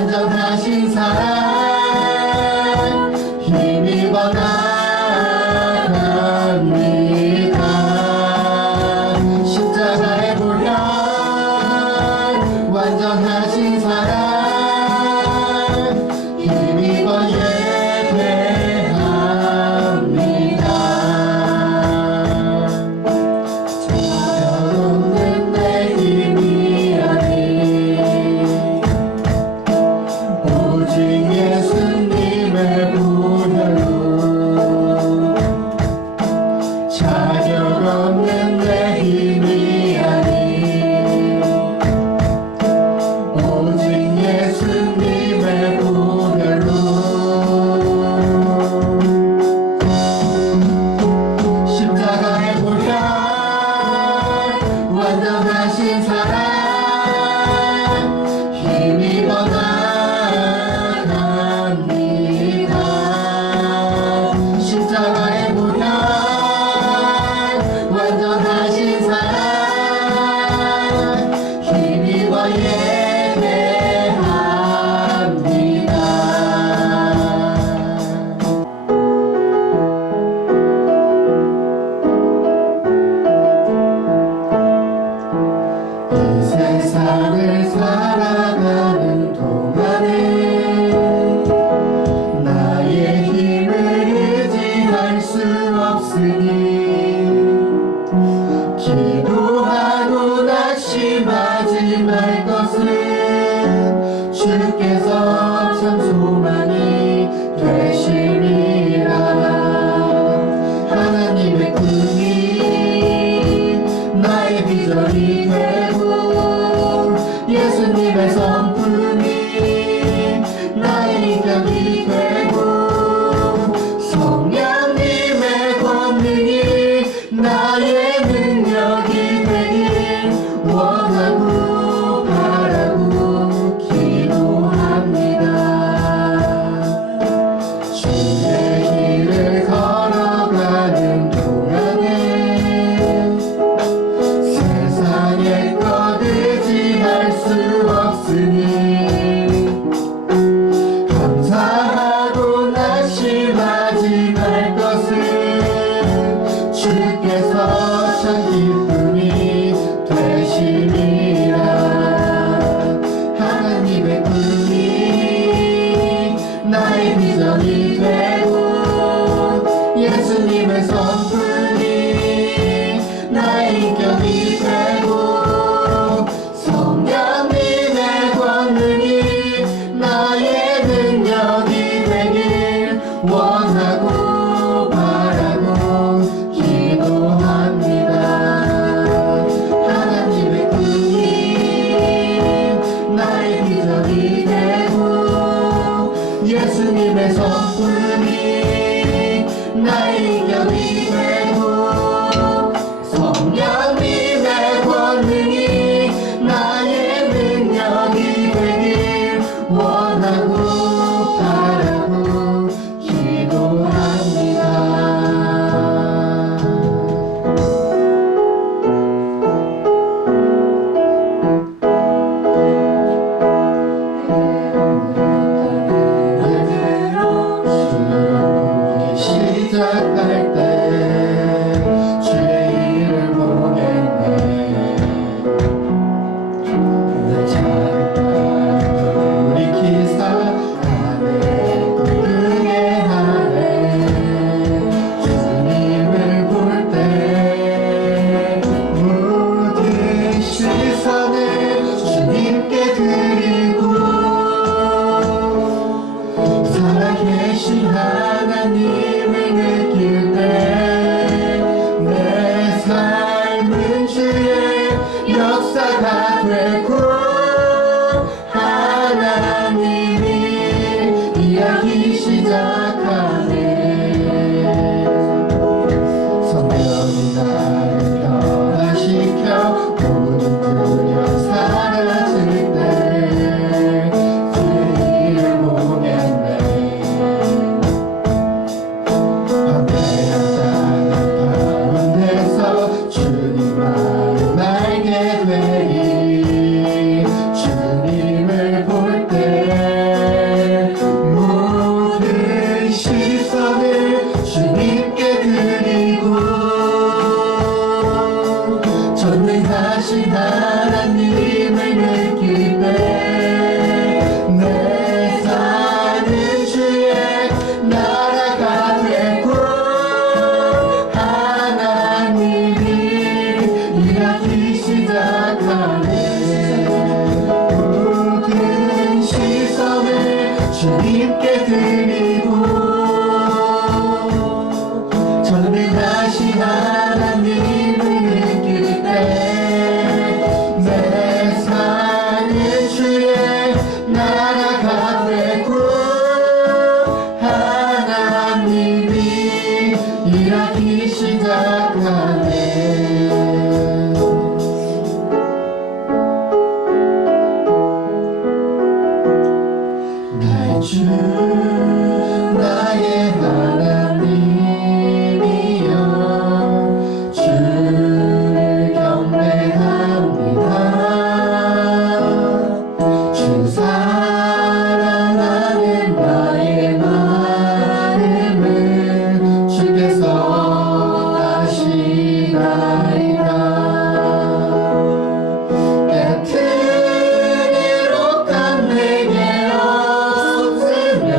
완전하신 사랑 힘입어 나갑니다. 십자가의 보혈 완전하신 사랑 힘입어 예배합니다. 자격 없는 내 힘이 아닌 오직 예수님의 보혈로 자격 없는 내 힘이 아닌 오직 예수님의 보혈로 십자가의 보혈 완전하신 사랑 힘입어 나갑니다. 십자가의 보혈 완전하신 사랑 힘입어 예배합니다. 이 세상을 살아가는 동안에 나의 힘을 의지할 수 없으니 기도하고 낙심하지 말 것은 주께서 참 소망이 되심이라. 하나님의 꿈이 나의 비전이 되고 예수님의 성품이 나의 인격이 되고 성령님의 권능이 나의 능력이 되길 원하고 바라고 기도합니다. 주의 길을 걸어가는 동안에 세상의 것 의지할 수 없으니 감사하고 낙심하지 말 것은 주께서 참 기쁨이 되심이라. 하나님의 꿈이 나의 비전이 되고 예수님의 성품이 나의 인격이 되고 성령님의 권능이 나의 능력이 되길 원하고 바라고 기도합니다. 하나님의 꿈이 나의 비전이 되고 예수님의 성품이 나의 인격이 되고 성령님의 권능이 나의 능력이 되길 원하고 바라고 기도합니다. 시작할 때 죄를 보겠네. 내 작은 돌이키사 나를 꿈꾸게 하네. 주님을 볼 때 모든 시선을 주님께 드리고 주님께 드리고 저는 다시 하나님을 느낄 때 내 삶은 주의 나라가 되고 하나님이 일하기 시작하네. 나의 주 나의 하나님이여 주를 경배합니다. 주 사랑하는 나의 마음을 주께서 아시나이다. 깨끗이로 간 내게 없으며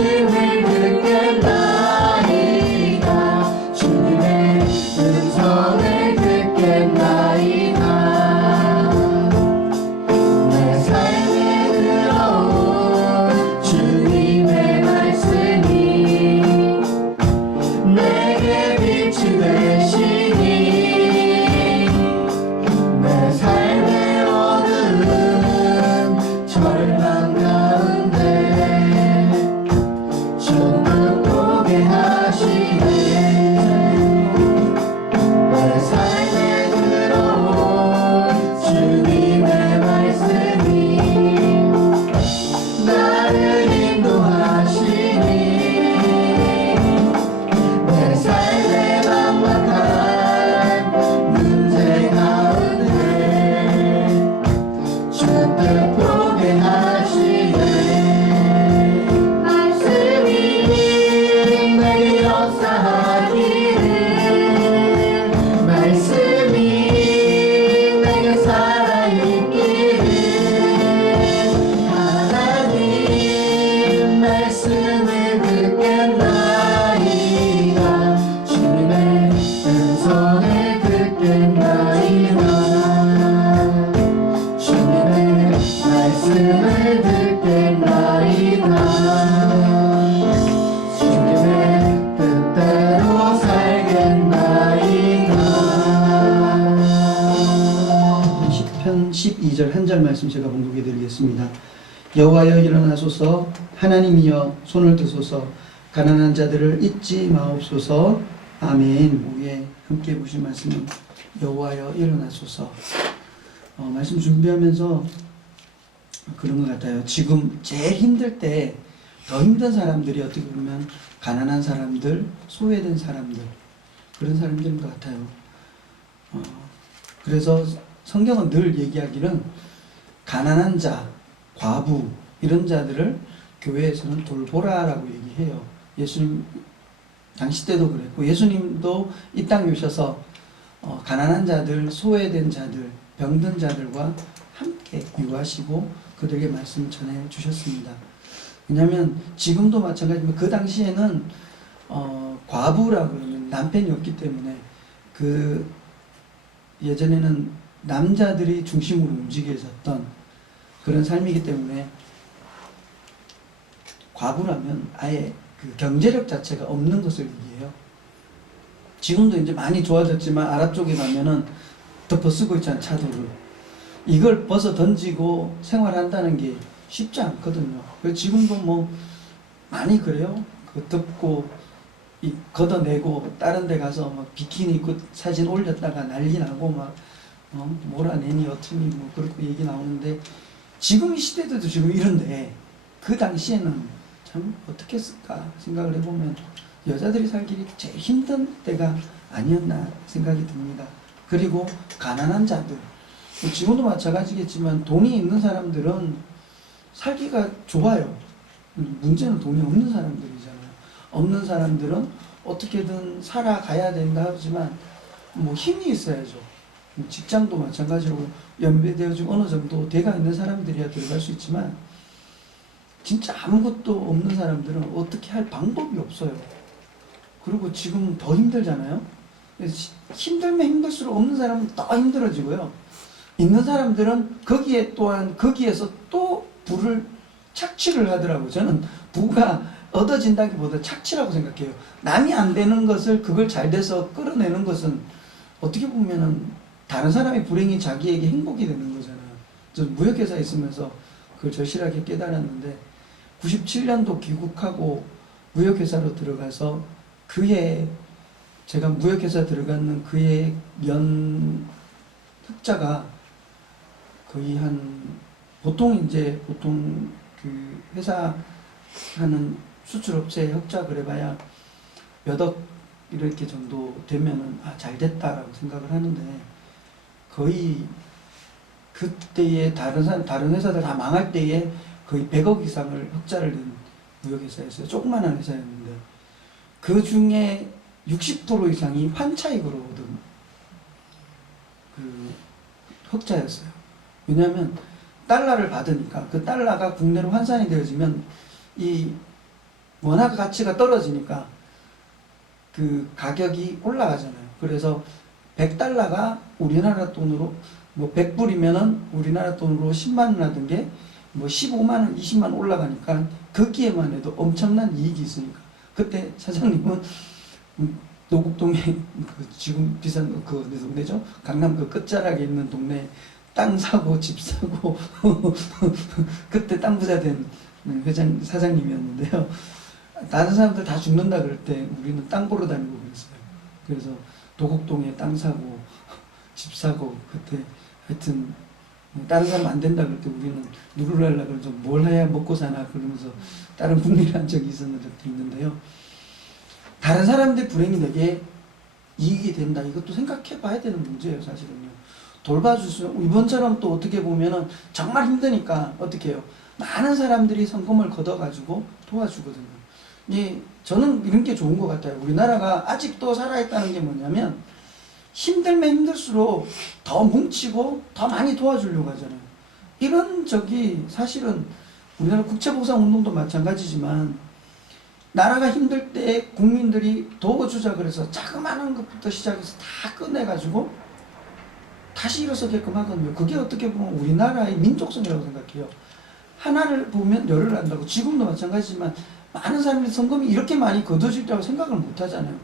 말씀을 듣겠나이다. 주님의 음성을 듣겠나이다. 내 삶에 들어온 주님의 말씀이 내게 빛이 되시니 내 삶의 어두운 절망 가운데 전부 보게 하시네. 내 삶에 들어온 주님의 말씀이 나를 인도하시니 내 삶의 막막한 문제 가운데 잔뜩 보게 하시네. 말씀이 내게 역사하기를 말씀이 내게 살아있기를 하나님 말씀을 듣겠나이다. 주님의 음성을 듣겠나이다. 주님의 말씀을 듣겠나이다. 주님의 뜻대로 살겠나이다. 시편 12절 한 절 말씀 제가 봉독해 드리겠습니다. 여호와여 일어나소서, 하나님이여 손을 드소서, 가난한 자들을 잊지 마옵소서. 아멘. 위에 함께 보신 말씀은 여호와여 일어나소서. 말씀 준비하면서 그런 것 같아요. 지금 제일 힘들 때 더 힘든 사람들이 어떻게 보면 가난한 사람들, 소외된 사람들, 그런 사람들인 것 같아요. 그래서 성경은 늘 얘기하기는 가난한 자, 과부 이런 자들을 교회에서는 돌보라라고 얘기해요. 예수님 당시 때도 그랬고 예수님도 이 땅에 오셔서 가난한 자들, 소외된 자들, 병든 자들과 함께 유하시고 그들에게 말씀 전해 주셨습니다. 왜냐하면 지금도 마찬가지지만 그 당시에는 과부라 그러면 남편이 없기 때문에 그 예전에는 남자들이 중심으로 움직여졌던 그런 삶이기 때문에 과부라면 아예 그 경제력 자체가 없는 것을 얘기해요. 지금도 이제 많이 좋아졌지만 아랍 쪽에 가면은 덮어 쓰고 있잖아요, 차도를. 이걸 벗어 던지고 생활한다는 게 쉽지 않거든요. 그래서 지금도 뭐 많이 그래요. 그 덮고 걷어내고 다른 데 가서 막 비키니 입고 사진 올렸다가 난리 나고 막 몰아내니 어쩌니 뭐 그렇게 얘기 나오는데 지금 이 시대도 지금 이런데 그 당시에는 참 어떻게 했을까 생각을 해보면 여자들이 살기 제일 힘든 때가 아니었나 생각이 듭니다. 그리고 가난한 자들, 지금도 마찬가지겠지만 돈이 있는 사람들은 살기가 좋아요. 문제는 돈이 없는 사람들이잖아요. 없는 사람들은 어떻게든 살아가야 된다 하지만 뭐 힘이 있어야죠. 직장도 마찬가지로 연배되어지고 어느 정도 대가 있는 사람들이야 들어갈 수 있지만 진짜 아무것도 없는 사람들은 어떻게 할 방법이 없어요. 그리고 지금 더 힘들잖아요. 힘들면 힘들수록 없는 사람은 더 힘들어지고요. 있는 사람들은 거기에 또한 거기에서 또 부를 착취를 하더라고요. 저는 부가 얻어진다기보다 착취라고 생각해요. 남이 안 되는 것을 그걸 잘 돼서 끌어내는 것은 어떻게 보면은 다른 사람의 불행이 자기에게 행복이 되는 거잖아요. 저 무역회사에 있으면서 그걸 절실하게 깨달았는데 97년도 귀국하고 무역회사로 들어가서 그해 제가 무역회사 들어가는 그해 연 흑자가 거의 보통 그 회사 하는 수출업체 흑자 그래봐야 몇 억 이렇게 정도 되면은 잘 됐다라고 생각을 하는데 거의 그때에 다른 회사들 다 망할 때에 거의 100억 이상을 흑자를 낸 무역회사였어요. 조그만한 회사였는데 그 중에 60% 이상이 환차익으로 얻은 그 흑자였어요. 왜냐하면 달러를 받으니까 그 달러가 국내로 환산이 되어지면 이 원화 가치가 떨어지니까 그 가격이 올라가잖아요. 그래서 100달러가 우리나라 돈으로 뭐 100불이면은 우리나라 돈으로 10만 원 하던 게 뭐 15만 원, 20만 원 올라가니까 거기에만 해도 엄청난 이익이 있으니까 그때 사장님은 노곡동에 그 지금 비싼 그 어디 동네죠? 강남 그 끝자락에 있는 동네 땅 사고 집 사고 그때 땅 부자 된 회장 사장님이었는데요. 다른 사람들 다 죽는다 그럴 때 우리는 땅 보러 다니고 그랬어요. 그래서 도곡동에 땅 사고 집 사고 그때 하여튼 다른 사람 안 된다 그럴 때 우리는 누구를 하려고 그러죠. 뭘 해야 먹고 사나 그러면서 다른 국리를 한 적이 있었는데요. 다른 사람들 불행이 내게 이익이 된다. 이것도 생각해 봐야 되는 문제예요, 사실은요. 돌봐주시면 이번처럼 또 어떻게 보면은 정말 힘드니까 어떻게 해요? 많은 사람들이 성금을 걷어가지고 도와주거든요. 저는 이런 게 좋은 것 같아요. 우리나라가 아직도 살아있다는 게 뭐냐면 힘들면 힘들수록 더 뭉치고 더 많이 도와주려고 하잖아요. 이런 적이 사실은 우리나라 국채보상운동도 마찬가지지만 나라가 힘들 때 국민들이 도와주자 그래서 자그마한 것부터 시작해서 다 꺼내가지고 다시 일어서게끔 하거든요. 그게 어떻게 보면 우리나라의 민족성이라고 생각해요. 하나를 보면 열을 안다고. 지금도 마찬가지지만 많은 사람들이 성금이 이렇게 많이 거둬질 거라고 생각을 못 하잖아요.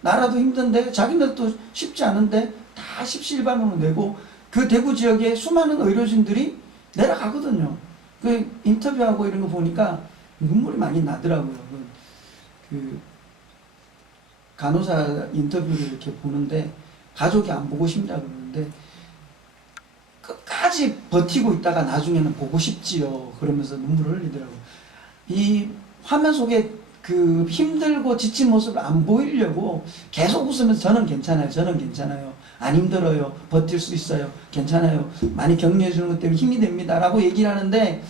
나라도 힘든데 자기네도 쉽지 않은데 다 십시일반으로 내고 그 대구 지역에 수많은 의료진들이 내려가거든요. 그 인터뷰하고 이런 거 보니까 눈물이 많이 나더라고요. 그 간호사 인터뷰를 이렇게 보는데 가족이 안 보고 싶다 그러는데 끝까지 버티고 있다가 나중에는 보고 싶지요. 그러면서 눈물을 흘리더라고요. 이 화면 속에 그 힘들고 지친 모습을 안 보이려고 계속 웃으면서 저는 괜찮아요. 저는 괜찮아요. 안 힘들어요. 버틸 수 있어요. 괜찮아요. 많이 격려해 주는 것 때문에 힘이 됩니다. 라고 얘기를 하는데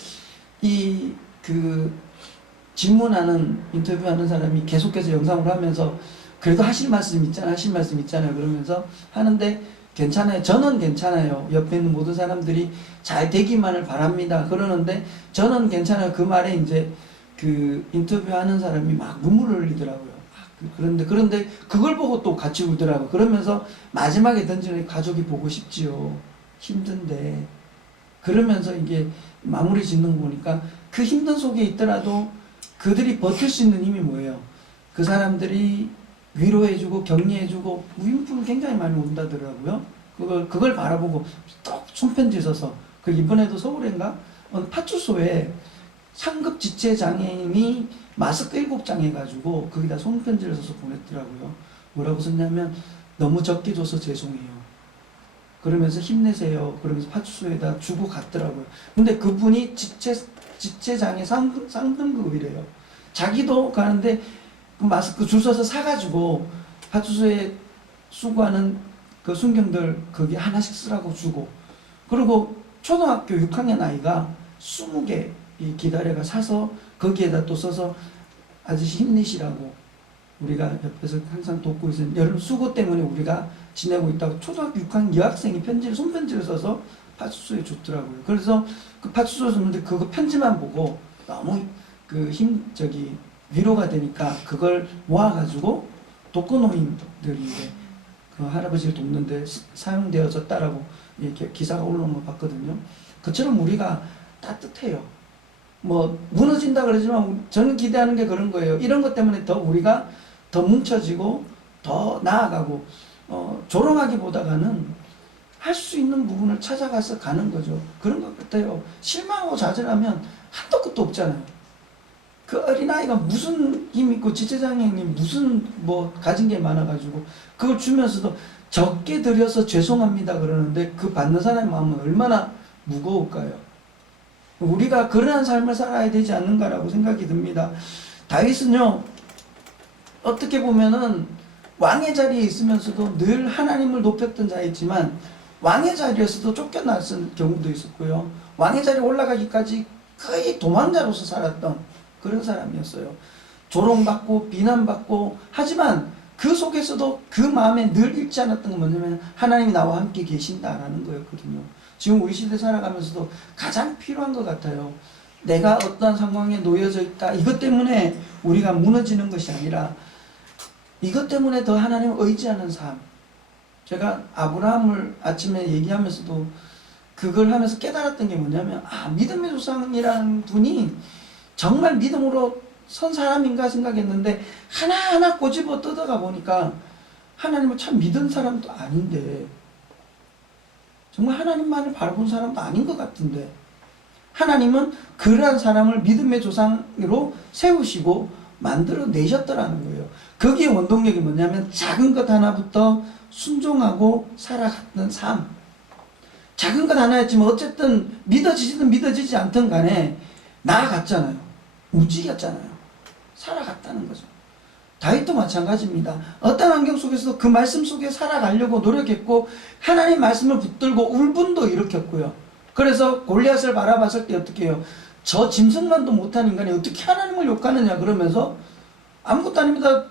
이 그 질문하는 인터뷰하는 사람이 계속해서 영상을 하면서 그래도 하실 말씀 있잖아요. 그러면서 하는데 괜찮아요. 저는 괜찮아요. 옆에 있는 모든 사람들이 잘 되기만을 바랍니다. 그러는데 저는 괜찮아요. 그 말에 이제 그 인터뷰하는 사람이 막 눈물을 흘리더라고요. 그런데 그걸 보고 또 같이 울더라고요. 그러면서 마지막에 던지는 가족이 보고 싶지요. 힘든데. 그러면서 이게 마무리 짓는 거 보니까 그 힘든 속에 있더라도 그들이 버틸 수 있는 힘이 뭐예요? 그 사람들이 위로해주고 격려해주고 무인품을 굉장히 많이 온다더라고요. 그걸 바라보고 또 손편지 써서 그 이번에도 서울인가 어느 파출소에 상급 지체 장애인이 마스크 7장 해가지고 거기다 손편지를 써서 보냈더라고요. 뭐라고 썼냐면 너무 적게 줘서 죄송해요. 그러면서 힘내세요. 그러면서 파출소에다 주고 갔더라고요. 근데 그분이 지체장애 상등급이래요. 자기도 가는데 그 마스크 줄 서서 사가지고 파출소에 수고하는 그 순경들 거기 하나씩 쓰라고 주고 그리고 초등학교 6학년 아이가 20개 이 기다려가 사서 거기에다 또 써서 아저씨 힘내시라고 우리가 옆에서 항상 돕고 있어요. 여름 수고 때문에 우리가 지내고 있다고 초등학교 6학년 여학생이 손편지를 써서 파출소에 줬더라고요. 그래서 그 파출소에 줬는데 그거 편지만 보고 너무 위로가 되니까 그걸 모아가지고 독거노인들이 그 할아버지를 돕는데 사용되어졌다라고 이렇게 기사가 올라온 거 봤거든요. 그처럼 우리가 따뜻해요. 뭐 무너진다 그러지만 저는 기대하는 게 그런 거예요. 이런 것 때문에 더 우리가 더 뭉쳐지고 더 나아가고 조롱하기보다는 할 수 있는 부분을 찾아가서 가는 거죠. 그런 것 같아요. 실망하고 좌절하면 한도 끝도 없잖아요. 그 어린아이가 무슨 힘 있고 지체장애인이 무슨 뭐 가진 게 많아가지고 그걸 주면서도 적게 드려서 죄송합니다 그러는데 그 받는 사람의 마음은 얼마나 무거울까요? 우리가 그러한 삶을 살아야 되지 않는가라고 생각이 듭니다. 다윗은요 어떻게 보면은 왕의 자리에 있으면서도 늘 하나님을 높였던 자였지만 왕의 자리에서도 쫓겨났던 경우도 있었고요. 왕의 자리에 올라가기까지 거의 도망자로서 살았던 그런 사람이었어요. 조롱받고 비난받고 하지만 그 속에서도 그 마음에 늘 잃지 않았던 건 뭐냐면 하나님이 나와 함께 계신다라는 거였거든요. 지금 우리 시대 살아가면서도 가장 필요한 것 같아요. 내가 어떠한 상황에 놓여져 있다. 이것 때문에 우리가 무너지는 것이 아니라 이것 때문에 더 하나님을 의지하는 삶. 제가 아브라함을 아침에 얘기하면서도 그걸 하면서 깨달았던 게 뭐냐면, 믿음의 조상이라는 분이 정말 믿음으로 선 사람인가 생각했는데 하나하나 꼬집어 뜯어가 보니까 하나님을 참 믿은 사람도 아닌데, 정말 하나님만을 바라본 사람도 아닌 것 같은데, 하나님은 그러한 사람을 믿음의 조상으로 세우시고 만들어 내셨더라는 거예요. 거기에 원동력이 뭐냐면 작은 것 하나부터 순종하고 살아갔던 삶. 작은 것 하나였지만 어쨌든 믿어지든 믿어지지 않든 간에 나아갔잖아요. 움직였잖아요. 살아갔다는 거죠. 다윗도 마찬가지입니다. 어떤 환경 속에서도 그 말씀 속에 살아가려고 노력했고 하나님 말씀을 붙들고 울분도 일으켰고요. 그래서 골리앗을 바라봤을 때 어떻게 해요? 저 짐승만도 못한 인간이 어떻게 하나님을 욕하느냐 그러면서 아무것도 아닙니다.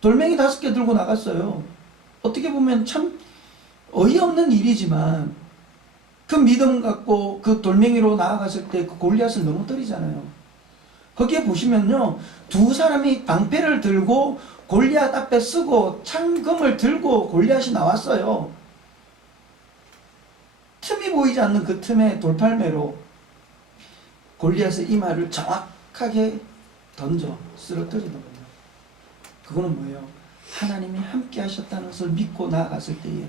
돌멩이 5개 들고 나갔어요. 어떻게 보면 참 어이없는 일이지만 그 믿음 갖고 그 돌멩이로 나아갔을 때 그 골리앗을 넘어뜨리잖아요. 거기에 보시면요, 두 사람이 방패를 들고 골리앗 앞에 쓰고 창검을 들고 골리앗이 나왔어요. 틈이 보이지 않는 그 틈에 돌팔매로 골리앗의 이마를 정확하게 던져 쓰러뜨리더군요. 그거는 뭐예요? 하나님이 함께 하셨다는 것을 믿고 나아갔을 때에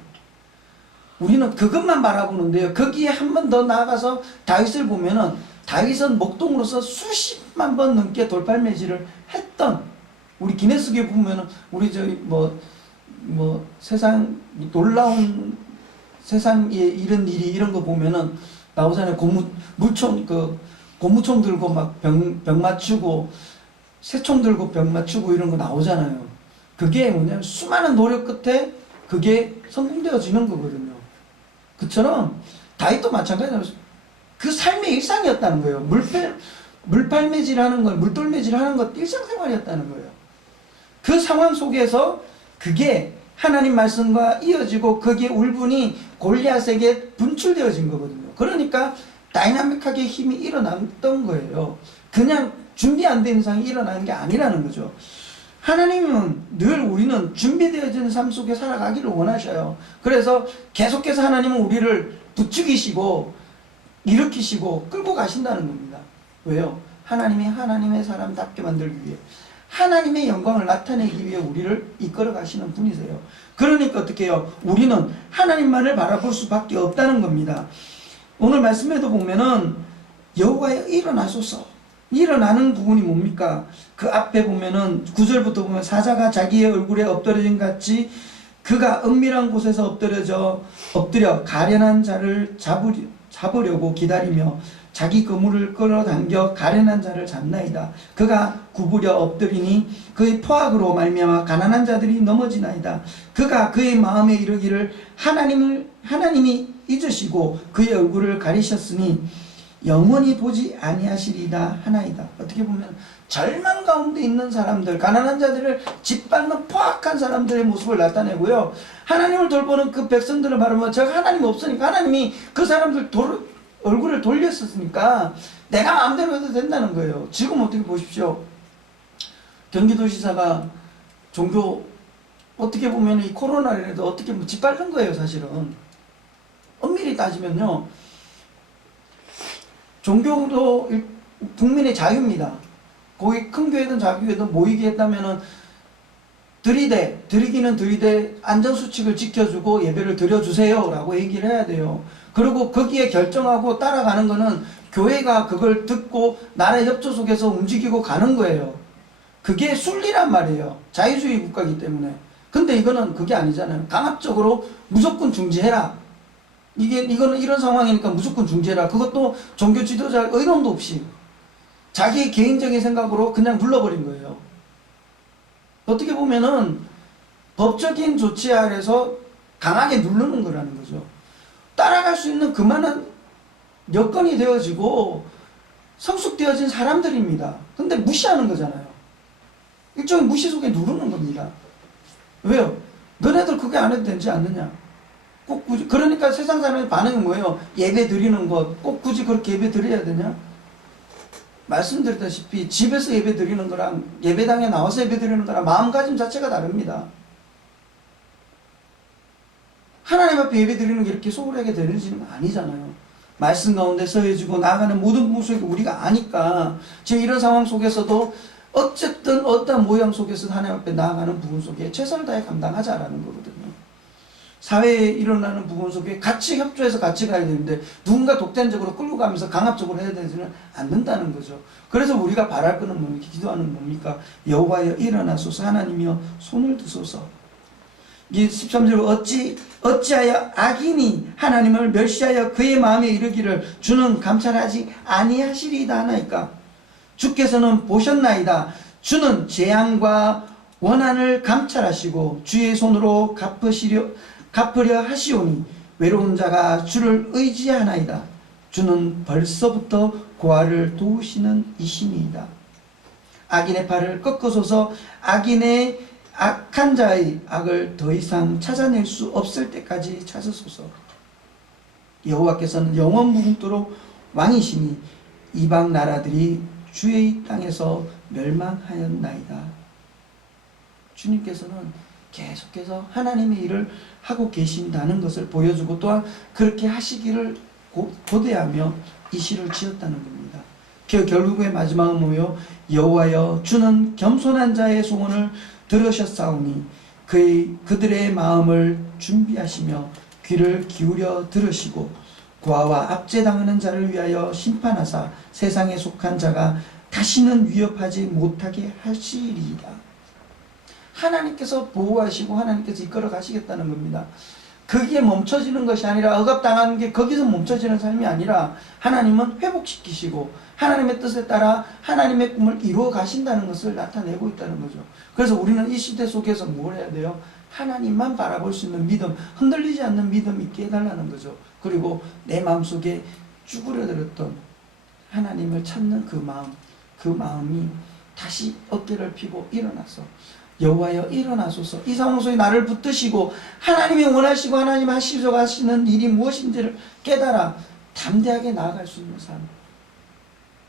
우리는 그것만 바라보는데요. 거기에 한 번 더 나아가서 다윗을 보면은 다윗은 목동으로서 수십만 번 넘게 돌팔매질을 했던, 우리 기네스기에 보면은 우리 저기 뭐 세상 놀라운 세상에 이런 일이 이런 거 보면은 나오잖아요. 고무총 들고 막 병 맞추고 새총 들고 병 맞추고 이런 거 나오잖아요. 그게 뭐냐면 수많은 노력 끝에 그게 성공되어지는 거거든요. 그처럼 다윗도 마찬가지로 그 삶의 일상이었다는 거예요. 물팔매질하는 것, 물돌매질하는 것 일상생활이었다는 거예요. 그 상황 속에서 그게 하나님 말씀과 이어지고 거기에 울분이 골리앗에게 분출되어진 거거든요. 그러니까 다이나믹하게 힘이 일어났던 거예요. 그냥 준비 안 된 이상이 일어나는 게 아니라는 거죠. 하나님은 늘 우리는 준비되어진 삶 속에 살아가기를 원하셔요. 그래서 계속해서 하나님은 우리를 부추기시고 일으키시고 끌고 가신다는 겁니다. 왜요? 하나님이 하나님의 사람답게 만들기 위해, 하나님의 영광을 나타내기 위해 우리를 이끌어 가시는 분이세요. 그러니까 어떻게 해요? 우리는 하나님만을 바라볼 수밖에 없다는 겁니다. 오늘 말씀에도 보면은 여호와여 일어나소서, 일어나는 부분이 뭡니까? 그 앞에 보면은 9절부터 보면 사자가 자기의 얼굴에 엎드려진 같이 그가 은밀한 곳에서 엎드려 가련한 자를 잡으려고 기다리며 자기 그물을 끌어당겨 가련한 자를 잡나이다. 그가 구부려 엎드리니 그의 포악으로 말미암아 가난한 자들이 넘어지나이다. 그가 그의 마음에 이르기를 하나님이 잊으시고 그의 얼굴을 가리셨으니 영원히 보지 아니하시리다 하나이다. 어떻게 보면 절망 가운데 있는 사람들, 가난한 자들을 짓밟는 포악한 사람들의 모습을 나타내고요, 하나님을 돌보는 그 백성들을 말하면 제가 하나님이 없으니까 하나님이 그 사람들 얼굴을 돌렸었으니까 내가 마음대로 해도 된다는 거예요. 지금 어떻게 보십시오. 경기도지사가 종교 어떻게 보면 이 코로나라도 어떻게 짓밟는 거예요. 사실은 엄밀히 따지면요, 종교도 국민의 자유입니다. 거기 큰 교회든 작은 교회든 모이게 했다면은 드리기는 들이되 안전수칙을 지켜주고 예배를 드려주세요 라고 얘기를 해야 돼요. 그리고 거기에 결정하고 따라가는 거는 교회가 그걸 듣고 나라의 협조 속에서 움직이고 가는 거예요. 그게 순리란 말이에요. 자유주의 국가이기 때문에. 근데 이거는 그게 아니잖아요. 강압적으로 무조건 중지해라. 이거는 이런 상황이니까 무조건 중지해라. 그것도 종교 지도자 의논도 없이 자기 개인적인 생각으로 그냥 눌러버린 거예요. 어떻게 보면은 법적인 조치 아래서 강하게 누르는 거라는 거죠. 따라갈 수 있는 그만한 여건이 되어지고 성숙되어진 사람들입니다. 근데 무시하는 거잖아요. 일종의 무시 속에 누르는 겁니다. 왜요? 너네들 그게 안 해도 되지 않느냐? 꼭 굳이, 그러니까 세상 사람의 반응이 뭐예요? 예배 드리는 것, 꼭 굳이 그렇게 예배 드려야 되냐? 말씀드렸다시피 집에서 예배 드리는 거랑 예배당에 나와서 예배 드리는 거랑 마음가짐 자체가 다릅니다. 하나님 앞에 예배 드리는 게 이렇게 소홀하게 되는지는 아니잖아요. 말씀 가운데 서해지고 나아가는 모든 부분 속에 우리가 아니까 지금 이런 상황 속에서도 어쨌든 어떤 모양 속에서 하나님 앞에 나아가는 부분 속에 최선을 다해 감당하자라는 거거든요. 사회에 일어나는 부분 속에 같이 협조해서 같이 가야 되는데 누군가 독단적으로 끌고 가면서 강압적으로 해야 되지는 않는다는 거죠. 그래서 우리가 바랄 거는 뭡니까? 기도하는 뭡니까? 여호와여 일어나소서, 하나님이여 손을 드소서. 이 13절 어찌하여 악인이 하나님을 멸시하여 그의 마음에 이르기를 주는 감찰하지 아니하시리이다 하나이까. 주께서는 보셨나이다. 주는 재앙과 원한을 감찰하시고 주의 손으로 갚으려 하시오니 외로운 자가 주를 의지하나이다. 주는 벌써부터 고아를 도우시는 이심이이다. 악인의 팔을 꺾으소서. 악인의 악한 자의 악을 더 이상 찾아낼 수 없을 때까지 찾으소서. 여호와께서는 영원 무궁토록 왕이시니 이방 나라들이 주의 땅에서 멸망하였나이다. 주님께서는 계속해서 하나님의 일을 하고 계신다는 것을 보여주고 또한 그렇게 하시기를 고대하며 이 시를 지었다는 겁니다. 결국의 마지막은 뭐요? 여호와여 주는 겸손한 자의 소원을 들으셨사오니 그들의 마음을 준비하시며 귀를 기울여 들으시고 고아와 압제당하는 자를 위하여 심판하사 세상에 속한 자가 다시는 위협하지 못하게 하시리이다. 하나님께서 보호하시고 하나님께서 이끌어 가시겠다는 겁니다. 거기에 멈춰지는 것이 아니라 억압당하는 게 거기서 멈춰지는 삶이 아니라 하나님은 회복시키시고 하나님의 뜻에 따라 하나님의 꿈을 이루어 가신다는 것을 나타내고 있다는 거죠. 그래서 우리는 이 시대 속에서 뭘 해야 돼요? 하나님만 바라볼 수 있는 믿음, 흔들리지 않는 믿음 있게 해달라는 거죠. 그리고 내 마음속에 쭈그려들었던 하나님을 찾는 그 마음이 다시 어깨를 펴고 일어나서 여호와여 일어나소서. 이 상황 속에 나를 붙드시고 하나님이 원하시고 하나님 하시려고 하시는 일이 무엇인지를 깨달아 담대하게 나아갈 수 있는 삶.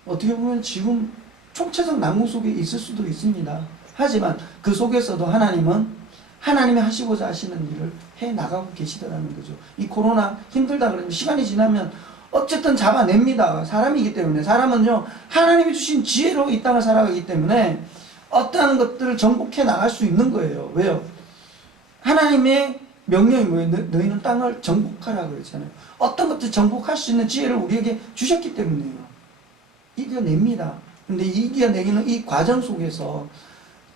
어떻게 보면 지금 총체적 난국 속에 있을 수도 있습니다. 하지만 그 속에서도 하나님은 하나님이 하시고자 하시는 일을 해 나가고 계시더라는 거죠. 이 코로나 힘들다 그러면 시간이 지나면 어쨌든 잡아냅니다. 사람이기 때문에. 사람은요 하나님이 주신 지혜로 이 땅을 살아가기 때문에 어떠한 것들을 정복해 나갈 수 있는 거예요. 왜요? 하나님의 명령이 뭐예요? 너희는 땅을 정복하라 그랬잖아요. 어떤 것들 정복할 수 있는 지혜를 우리에게 주셨기 때문이에요. 이겨냅니다. 근데 이겨내기는 이 과정 속에서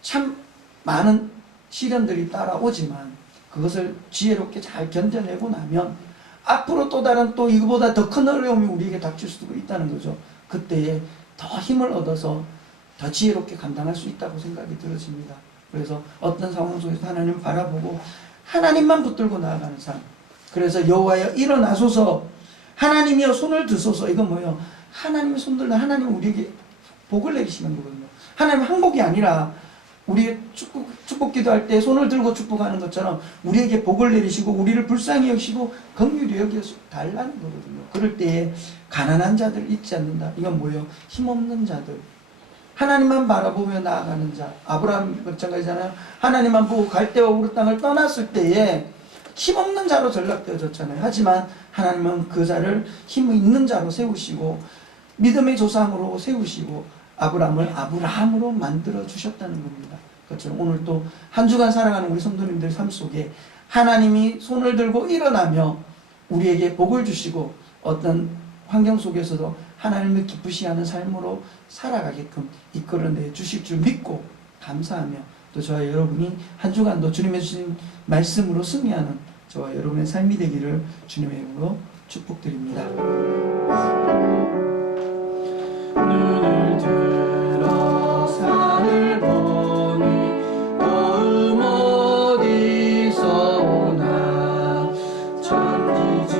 참 많은 시련들이 따라오지만 그것을 지혜롭게 잘 견뎌내고 나면 앞으로 또 다른 또 이거보다 더 큰 어려움이 우리에게 닥칠 수도 있다는 거죠. 그때에 더 힘을 얻어서 더 지혜롭게 감당할 수 있다고 생각이 들어집니다. 그래서 어떤 상황 속에서 하나님을 바라보고 하나님만 붙들고 나아가는 삶. 그래서 여호와여 일어나소서. 하나님이여 손을 드소서. 이건 뭐예요? 하나님이 손들다 하나님은 우리에게 복을 내리시는 거거든요. 하나님 항복이 아니라 우리 축복 기도할 때 손을 들고 축복하는 것처럼 우리에게 복을 내리시고 우리를 불쌍히 여기시고 긍휼히 여겨서 달라는 거거든요. 그럴 때에 가난한 자들 잊지 않는다. 이건 뭐예요? 힘없는 자들. 하나님만 바라보며 나아가는 자. 아브라함 마찬가지잖아요. 하나님만 보고 갈대와 우르 땅을 떠났을 때에 힘없는 자로 전락되어졌잖아요. 하지만 하나님은 그 자를 힘 있는 자로 세우시고 믿음의 조상으로 세우시고 아브라함을 아브라함으로 만들어 주셨다는 겁니다. 그것처럼 오늘 또 한 주간 살아가는 우리 성도님들 삶 속에 하나님이 손을 들고 일어나며 우리에게 복을 주시고 어떤 환경 속에서도 하나님을 기쁘시하는 삶으로 살아가게끔 이끌어내 주실 줄 믿고 감사하며 또 저와 여러분이 한 주간도 주님의 주신 말씀으로 승리하는 저와 여러분의 삶이 되기를 주님의 이름으로 축복드립니다. 눈을 들어 산을 보니 도움 어디서 오나 천지지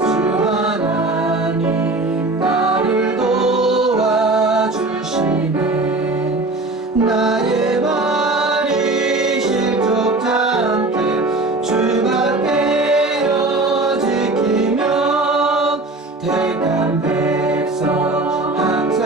주 하나님 나를 도와주시네. 나의 말이 실족지 않게 주가 깨어 지키며 택한 백성 항상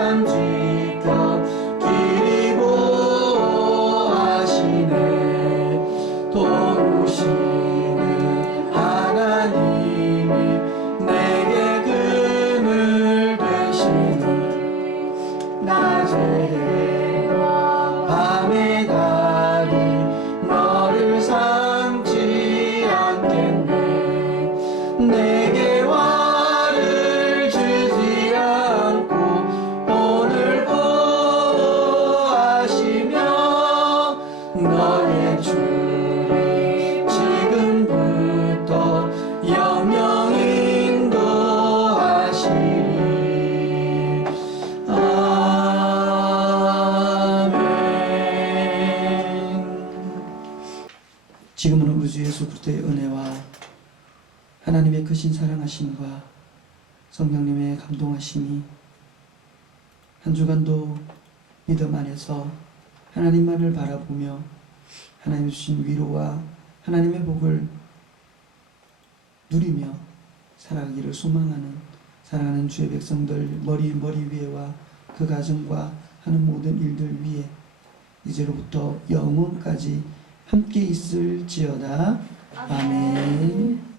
낮에 밤의 달이 너를 삼지 않겠네. 내게 화를 주지 않고 오늘 보호하시며 너의 주를 지금부터 영영 인도하시리. 아멘. 지금은 우리 주 예수 그리스도의 은혜와 하나님의 크신 사랑하심과 성령님의 감동하심이 한 주간도 믿음 안에서 하나님만을 바라보며 하나님 주신 위로와 하나님의 복을 누리며 살아가기를 소망하는 사랑하는 주의 백성들 머리 위에와 그 가정과 하는 모든 일들 위에 이제로부터 영원까지 함께 있을지어다. 아멘.